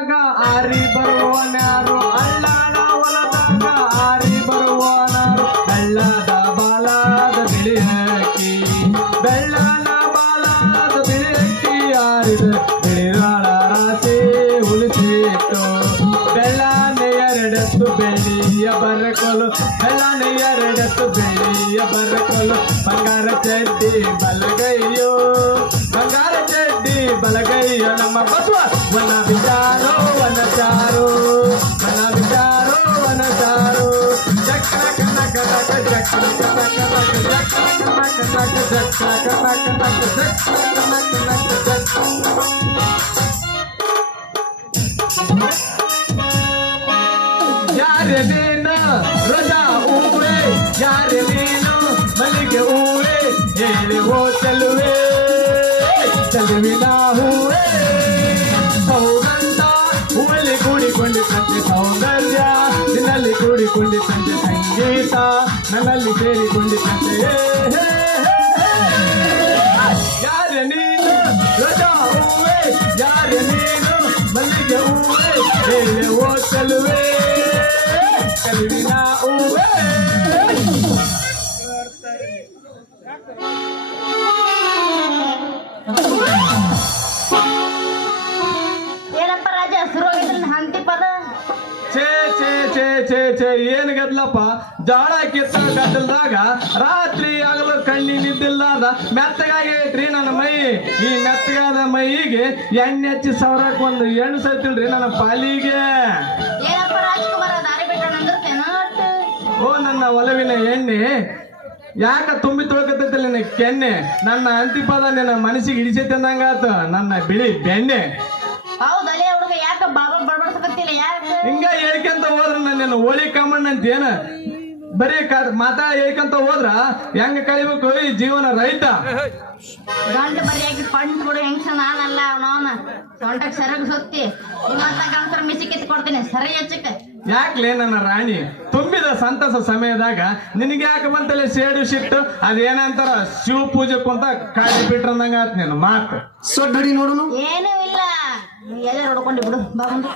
ಹೊಲದಾಗ ಆರಿ ಬರುವನಾರು ಅಳ್ಳಾಡ ಹೊಲದಾಗ ಆರಿ ಬರುವನಾರು ಬೆಳ್ಳದ ಬಾಲಾದ ಬಿಳಿ ಹಕ್ಕಿ ಬೆಳ್ಳನ ಬಾಲಾದ ಬಿಳಿ ಹಕ್ಕಿ ಆರಿದ ಬಿಳಿರಾಳ ರಾಶಿ ಉಳಿಸಿತ್ತು ಬೆಳ್ಳನೆ ಎರಡೆತ್ತು ಬೆಳ್ಳಿಯ ಬರಕೊಲು ಬೆಳ್ಳನೆ ಎರಡೆತ್ತು ಬೆಳ್ಳಿಯ ಬರಕೊಲು ಬಂಗಾರ ಚಡ್ಡಿ ಬಲಗೈಯೋ ಬಂಗಾರ ಚಡ್ಡಿ ಬಲಗೈಯೋ ನಮ್ಮ ಬಸವ ವನ ವಿಚಾರೋ ಕನಕ ನಕ ಚಕ್ರ ಕನಕ ನಕ ಚಕ್ರ ಕನಕ ನಕ ಚಕ್ರ ಯಾರೆ ನೀನು ರೋಜಾ ಹೂವೆ ಯಾರೆ ನೀನು ಮಲ್ಲಿಗೆ ಹೂವೆ ಹೇಳಿ ಓ ಚೆಲುವೆ ಚೆಲುವಿನ ಹೂವೆ ಸೌಗಂಧ ಹೂವಲ್ಲಿ ಕೂಡಿಕೊಂಡಿದ್ದಂತೆ ಸೌಂದರ್ಯ ನಿನ್ನಲ್ಲಿ ಕೂಡಿಕೊಂಡಿದ್ದಂತೆ ಸಂಗೀತ ನನ್ನಲ್ಲಿ ಸೇರಿಕೊಂಡಿದ್ದಂತೆ ಹೇ, ಏನಪ್ಪ ರಾಜ ಶುರುವಾಗಿದ್ರಲ್ಲಿ ಹಂತಿ ಪದ? ಛೇ ಛೇ ಛೇ ಛೇ ಛೇ ಏನ್ ಗದ್ಲಪ್ಪ? ಜಾಳ ಕಿತ್ತ ಗದ್ದಲ್ದಾಗ ರಾತ್ರಿ ಆಗಲು ಕಣ್ಣಿ ನಿದ್ದಿಲ್ಲಾರ್ದ ಮೆತ್ತಗಾಗೈತ್ರಿ ನನ್ನ ಮೈ. ಈ ಮೆತ್ತಗಾದ ಮೈಗೆ ಎಣ್ಣೆ ಹಚ್ಚಿ ಸವರಕ್ ಒಂದು ಎಣ್ಣು ಸತ್ತಿಲ್ರಿ ನನ್ನ ಪಾಲಿಗೆ. ಏನಪ್ಪ ರಾಜ್ಕುಮಾರ ದಾರಿ ಬಿಟ್ಟ ನಂದಿರ್ತೇನ ಓ ನನ್ನ ಒಲವಿನ ಎಣ್ಣೆ ಯಾಕ ತುಂಬಿ ತೊಳ್ಕತ್ತೈತಿ ನಿನ್ನ ಕೆನ್ನೆ. ನನ್ನ ಅಂತಿಪದ ನಿನ್ನ ಮನಸ್ಸಿಗೆ ಹಿಡಿಸೈತೆ ಅಂದಂಗಾತ ನನ್ನ ಬಿಳಿ ಬೆಣ್ಣೆ. ಹೌದಲೇ ಹುಡುಗ ಯಾಕ ಬಾಬಾ ಬಡ್ಬಡ್ಸಕತ್ತಿಲ್ಲ? ಯಾಕ? ಹಿಂಗ ಹೇಳ್ಕೊಂತ ಹೋದ್ರ ನನ್ನ ಓಳಿ ಕಮ್ಮಣ್ಣ ಅಂತ ಏನ ಬರೀ ಮಾತಾ ಹೇಳ್ಕೊಂತ ಹೋದ್ರ ಹೆಂಗ ಕಳಿಬೇಕು ಈ ಜೀವನ ರೈತ? ಗಂಡ ಬರಿಯಾಗಿ ಪಂಡ್ ಕೊಡು ಹೆಂಗ್ಸ ನಾನಲ್ಲ ಅವನವನ. ಸೊಂಟಕ್ ಸರಗ್ ಸುತ್ತಿ. ನಿಮ್ಮಂತ ಗಂಡಸರ ಮಿಸಿ ಕಿತ್ ಕೊಡ್ತೀನಿ ಸರಿ ಹೆಚ್ಚಕ್ಕೆ ಯಾಕ್ಲೇ ನನ್ನ ರಾಣಿ? ಸಂತಸ ಸಮಯದಾಗ ನಿನಗೆ ಯಾಕೆ ಬಂತಲ್ಲ ಸೇಡು ಸಿಟ್ಟು ಅದೇನಂತಾರ ಶಿವ ಪೂಜೆ ಕುಂತ ಕಾಡಿ ಬಿಟ್ರಂದಂಗ ಆತ್ ನೀನು ಮಾತು. ಸೊಡ್ಡಡಿ ನೋಡುನು? ಏನೂ ಇಲ್ಲ. ಎಲ್ಲ ನೋಡ್ಕೊಂಡು ಬಿಡು ಬಾ ಮುಂದೆ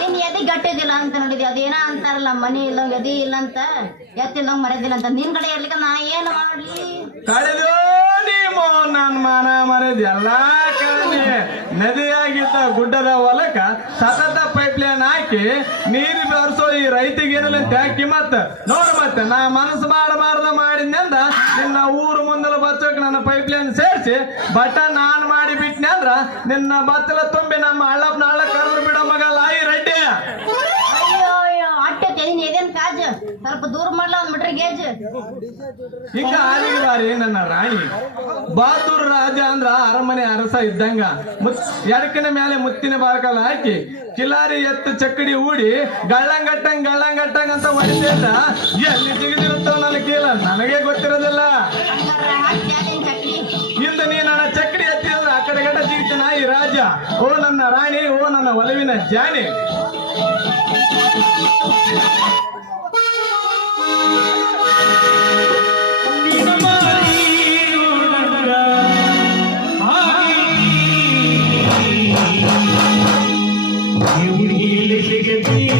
ನೀನ್ ಎದೆ ಗಟ್ಟಿದಿಲ್ಲ ಅಂತ ನೋಡಿದ್ವಿ ಅದೇನ ಅಂತಾರಲ್ಲ ಮನಿ ಇಲ್ಲ ಎದಿ ಇಲ್ಲ ಅಂತ ಎತ್ತಿಲ್ಲ ಮರೆದಿಲ್ಲ ಅಂತ. ನಿನ್ ಕಡೆ ಇರ್ಲಿಕ್ಕೆ ನಾ ಏನು ಮಾಡ್ಲಿ? ಕಳೆದು ನೀವು ನನ್ನ ಮಾನ ಮರದ ಎಲ್ಲಾ ಕಡೆ ನದಿಯಾಗಿದ್ದ ಗುಡ್ಡದ ಹೊಲಕ್ಕ ಸತತ ಹಾಕಿ ನೀರು ಬರ್ಸೋ ಈ ರೈತಿಗೆ ಏನಲ್ಲ ಹಾಕಿ ಮತ್ತ. ನೋಡ ಮತ್ತೆ, ನಾ ಮನಸ್ಸು ಮಾಡಬಾರ್ದ ಮಾಡಿದ್ನಂದ ನಿನ್ನ ಊರು ಮುಂದಲ ಬಚ್ಚಕ್ ನನ್ನ ಪೈಪ್ ಲೈನ್ ಸೇರಿಸಿ ಬಟ ನಾನ್ ಮಾಡಿ ಬಿಟ್ನೆ ನಿನ್ನ ಬತ್ತಲ ತುಂಬಿ ನಮ್ಮ ಹಳ್ಳಪ್ನ ಅಳ್ಳ ಕರೆದು ಬಿಡ ಮಗ, ಲಾಯಿ ರೆಡ್ಡಿ. ಸ್ವಲ್ಪ ದೂರ ಮಾಡ್ಲ ಈಗ ಬಾರಿ ನನ್ನ ರಾಣಿ. ಬಹದ್ದೂರ್ ರಾಜ ಅಂದ್ರ ಅರಮನೆ ಅರಸ ಇದ್ದಂಗ. ಮುತ್ ಎಡಕಿನ ಮೇಲೆ ಮುತ್ತಿನ ಬಾಕಲ ಹಾಕಿ ಕಿಲಾರಿ ಎತ್ತು ಚಕ್ಕಡಿ ಊಡಿ ಗಳ್ಳಂಗಟ್ಟಂಗ್ ಗಳ್ಳಂಗಟ್ಟಂಗ್ ಅಂತ ಒಳ್ಳೆದ ಎಲ್ಲಿ ಜಿಗಿದಿರುತ್ತವ ನನ್ನ ಕೀಲ? ನನಗೆ ಗೊತ್ತಿರೋದಿಲ್ಲ. ಇಂದು ನೀ ನನ್ನ ಚಕ್ಕಡಿ ಎತ್ತಿದ್ರೆ ಆ ಕಡೆ ಗಡ ಜಿಗಿತನ ಈ ರಾಜ. ಓ ನನ್ನ ರಾಣಿ, ಓ ನನ್ನ ಒಲವಿನ ಜಾನಿ. Michigan team.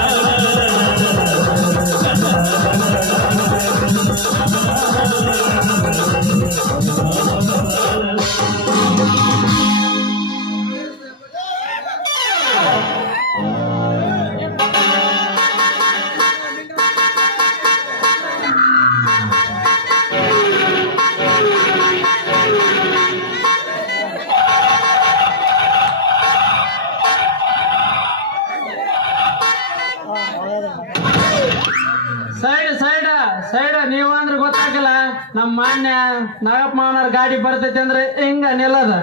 ನಮ್ಮ ಮಾನ್ಯ ನಾಗಪ್ಪ ಮಾವನವ್ರ ಗಾಡಿ ಬರ್ತೈತಿ ಅಂದ್ರೆ ಹಿಂಗ ನಿಲ್ಲದ?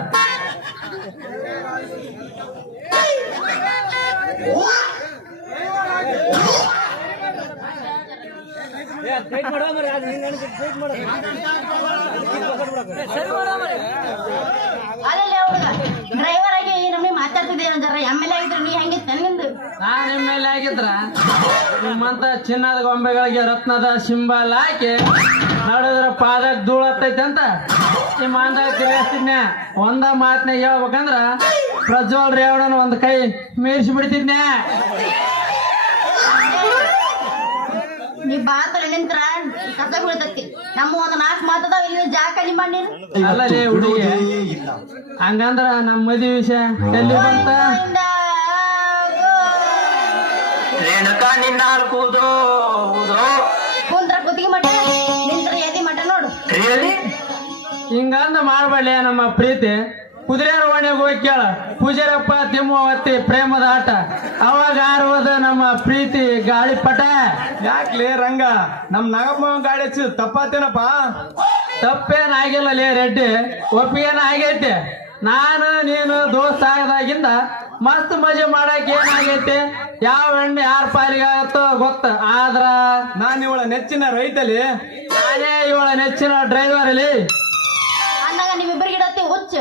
ಡ್ರೈವರ್ ಆಗಿ ನಮಗೆ ಮಾತಾಡ್ತಿದ್ದೇನೆ ಎಂ ಎಲ್ ಎ ಆಗಿದ್ರೆ ನೀ ಹೆಂಗಿತ್ತು ನಿಂದು ನಾನ್ ನಿಮ್ಮ ಮೇಲೆ ಆಗಿದ್ರ ನಿಮ್ಮಂತ ಚಿನ್ನದ ಗೊಂಬೆಗಳಿಗೆ ರತ್ನದ ಸಿಂಬಲ್ ಹಾಕಿ ನಡೆದ್ರ ಪಾದಕ್ ಧೂಳತ್ತೈತೆ ಅಂತ ನಿಮ್ಮ ಅಂದ ತಿಳಿಸ್ತಿದ್ನೆ. ಒಂದ ಮಾತನ್ನ ಹೇಳ್ಬೇಕಂದ್ರ ಪ್ರಜ್ವಲ್ ರೇವಣನ ಒಂದ್ ಕೈ ಮೀರಿಸಿ ಬಿಡ್ತಿದ್ನೆ. ನೀ ಬಾತಲ್ಲಿ ನಿಂತ್ರ ಕಸ ಬೀಳ್ತೈತಿ. ನಮ್ಮ ಒಂದು ನಾಲ್ಕು ಮಾತದಾವ ಇಲ್ಲಿ ಜಾಗ ಖಾಲಿ ಮಾಡಿ ಅಲ್ಲೇ ಹುಡುಗಿ ಹಂಗಂದ್ರ ನಮ್ಮ ಮದುವೆ ವಿಷಯ ಎಲ್ಲಿ ಬಂತ? ಗೋವಿಂದ, ರೇಣುಕಾ ನಿನ್ನ ಕೂದೋ ಊದೋ ಕುಂತ್ರ ಕುತ್ತಿಗೆ ಮಠ ನಿಂತ್ರ ಎದಿ ಮಠ ನೋಡು. ರಿಯಲಿ ಹಿಂಗಂದ ಮಾಡ್ಬಳ್ಳಿ ನಮ್ಮ ಪ್ರೀತಿ. ಕುದುರೆ ಓಣೆಗೆ ಹೋಗಿ ಕೇಳ. ಪೂಜಾರಪ್ಪ ತಿಮ್ಮವತ್ತಿ ಪ್ರೇಮದ ಆಟ. ಅವಾಗ ಆರುವುದು ನಮ್ಮ ಪ್ರೀತಿ ಗಾಳಿಪಟ. ಯಾಕ್ಲೇ ರಂಗ? ನಮ್ ನಾಗಪ್ಪ ಗಾಡಿ ಹಚ್ಚಿದ್ ತಪ್ಪಾತೇನಪ್ಪ? ತಪ್ಪೇನಾಗಿಲ್ಲ ಲೇ ರೆಡ್ಡಿ. ಒಪ್ಪಿಗೆನ ಆಗೈತೆ. ನಾನು ನೀನು ದೋಸ್ತ ಆಗದಾಗಿಂದ ಮಸ್ತ್ ಮಜೆ ಮಾಡಕ್ ಏನಾಗೈತೆ? ಯಾವ ಎಣ್ಣೆ ಯಾರ ಪಾಲಿಗೆ ಆಗತ್ತೋ ಗೊತ್ತ. ಆದ್ರ ನಾನ್ ಇವಳ ನೆಚ್ಚಿನ ರೈತಲಿ ನಾನೇ ಇವಳ ನೆಚ್ಚಿನ ಡ್ರೈವರ್ ಅಲ್ಲಿ ಅಂದಾಗ ನೀವಿಬ್ಬರಿಗೆ ಇಡತ್ತೆ ಹುಚ್ಚ.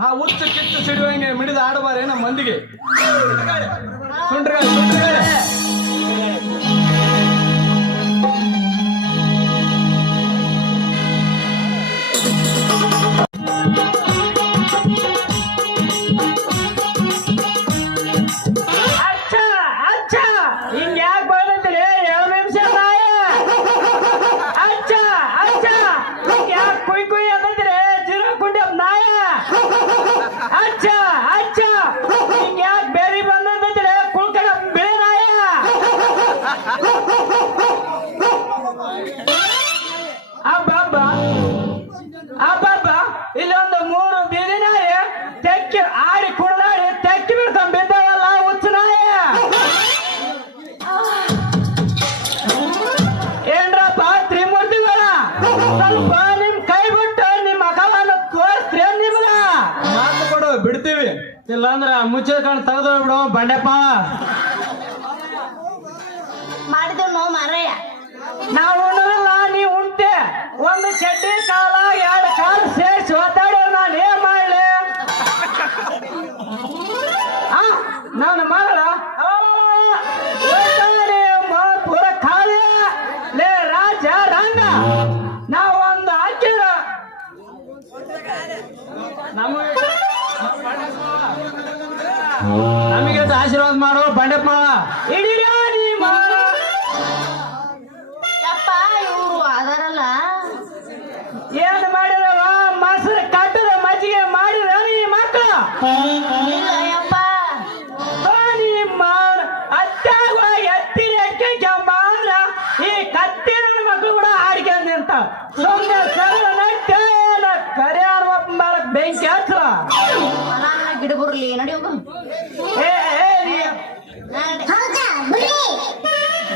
ಆ ಹುಚ್ಚು ಕಿತ್ತು ಸಿಡುವಂಗೆ ಮಿಡಿದ ಆಡಬಾರೇನ ನಮ್ಮ ಮಂದಿಗೆ. ಸುಂಟ್ರಗಾಳಿ ಸುಂಡ್ರಗಾಳಿ ಅಬ್ಬಬ್ಬ. ಅಬ್ಬಬ್ಬ ಇಲ್ಲೊಂದು ಮೂರು ಬೀದಿ ನಾಯಿ ತೆಕ್ಕಿ ಆಡಿ ಕುಡ್ದಾಡಿ ತೆಕ್ಕಿ ಬಿಡ್ತಾನೆ ಬಿದ್ದಾವಲ್ಲ ಹುಚ್ಚ ನಾಯ. ಏನ್ರಪ್ಪ ತ್ರಿಮೂರ್ತಿಗಳ ಸ್ವಲ್ಪ ನಿಮ್ ಕೈ ಬಿಟ್ಟು ನಿಮ್ಮ ಮಗವನ್ನು ತೋರಿಸ್ತೀರ ನಿಮ್ಗ? ಮಾತು ಕೊಡು ಬಿಡ್ತೀವಿ. ಇಲ್ಲಾಂದ್ರ ಮುಚ್ಚಿಕೊಂಡು ತೆಗೆದು ಬಿಡು ಬಂಡೆಪ್ಪ. ಮಾಡಿದ್ರು ನಾವು ಮಾರಯ್ಯ ನಾವು ಉಣ್ಣಲ್ಲ ನೀ ಉಂಟೆ. ಒಂದು ಚಡ್ಡಿ ಕಾಲ ಎರಡು ಕಾಲ ಸೇರಿಸಿ ಒತ್ತಾಡಿ ನಾನು ಏನ್ ಮಾಡ್ಲಿ ಆ, ನನ್ನ ಮಗಳ ಪೂರ ಖಾಲಿ ಲೇ ರಾಜ ರಂಗ ನಾವು ಒಂದು ಹಾಕಿರ. ನಮಗೆ ನಮಗೆ ಆಶೀರ್ವಾದ ಮಾಡೋ ಬಂಡೆಪ್ಪ. ಇಡೀ ನನ್ನ ಗಿಡ ಬರ್ಲಿ ನಡಿ ಹೋಗು. ಏ ಏ ನೀ.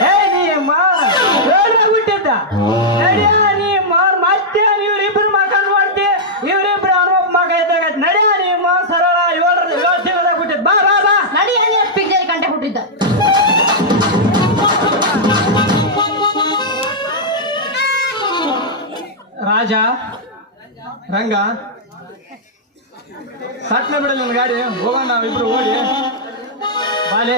ಏ ನೀ ಹುಟ್ಟಿದ್ದ. ನಡಿಯ ನೀ ಮತ್ತೆ ಇವ್ರಿಬ್ರು ಮಕ್ಕ ನೋಡ್ತಿ ಇವ್ರಿಬ್ರು ಅನುಭವ ಮಗ ಇದ್ದಾಗ ನಡಿಯ ನೀ ಮಾ ಸರಳ ಏಳು ತಿಂಗಳದಾಗ ಹುಟ್ಟಿದ್ ಬಾ ಬಾ ಬಾ. ನಡಿ ನೀ ಪಿಕ್ಚರ್ ಗಂಟೆ ಹುಟ್ಟಿದ್ದ. ರಾಜ ರಂಗ. ಸಟ್ನ ಬಿಡಲ್ಲ ನನ್ನ ಗಾಡಿ. ಹೋಗೋಣ ನಾವಿಬ್ರು ಓಡಿ. ಬಾಲೆ.